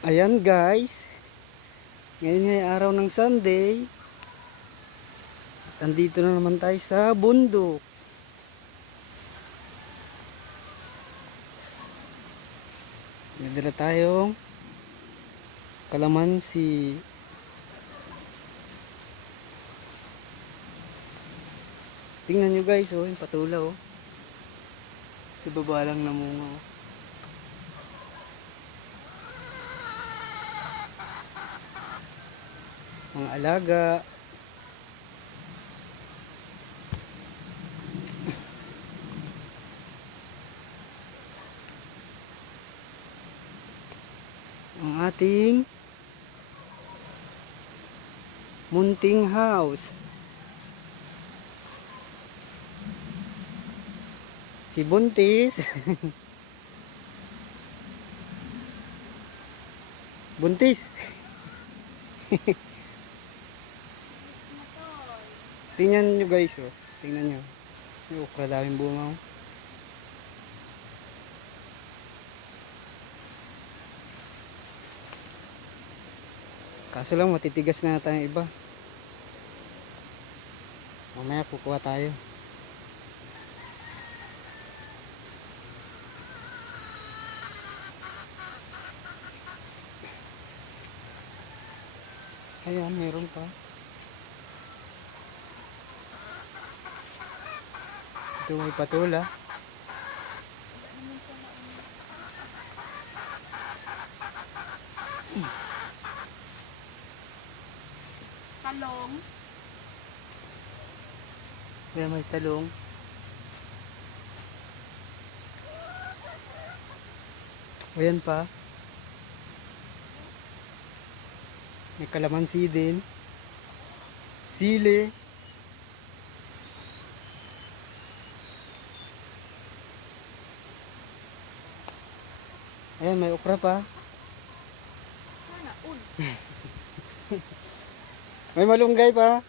Ayan guys, ngayon ay araw ng Sunday. Andito na naman tayo sa bundok. May dala tayong kalamansi. Tingnan nyo guys, oh, yung patula oh. Sa baba lang namunga oh. Mga alaga. Ang ating munting house. Si Buntis. Buntis. Tingnan nyo guys oh. Tingnan nyo. Yung okra, daming bunga oh. Kaso lang matitigas na natin yung iba. Mamaya kukuha tayo. Ayan, meron pa. Ito may patula. Talong. Ayan, may talong. Ayan pa. May kalamansi din. Sili. Ayan, may okra pa. Sana, May malunggay pa.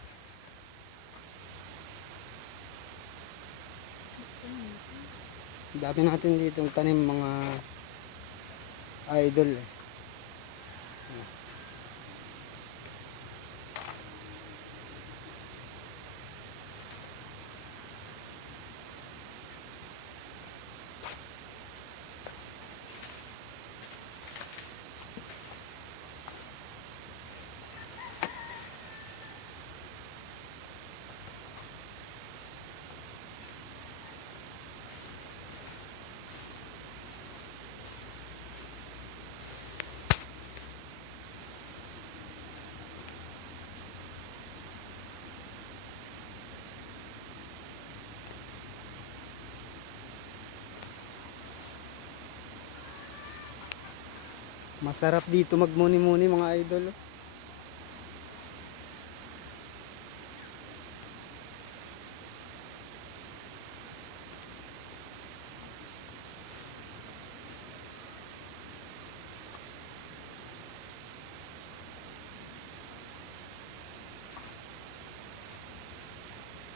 Dami natin dito tanim mga idol eh. Masarap dito magmuni-muni mga idol.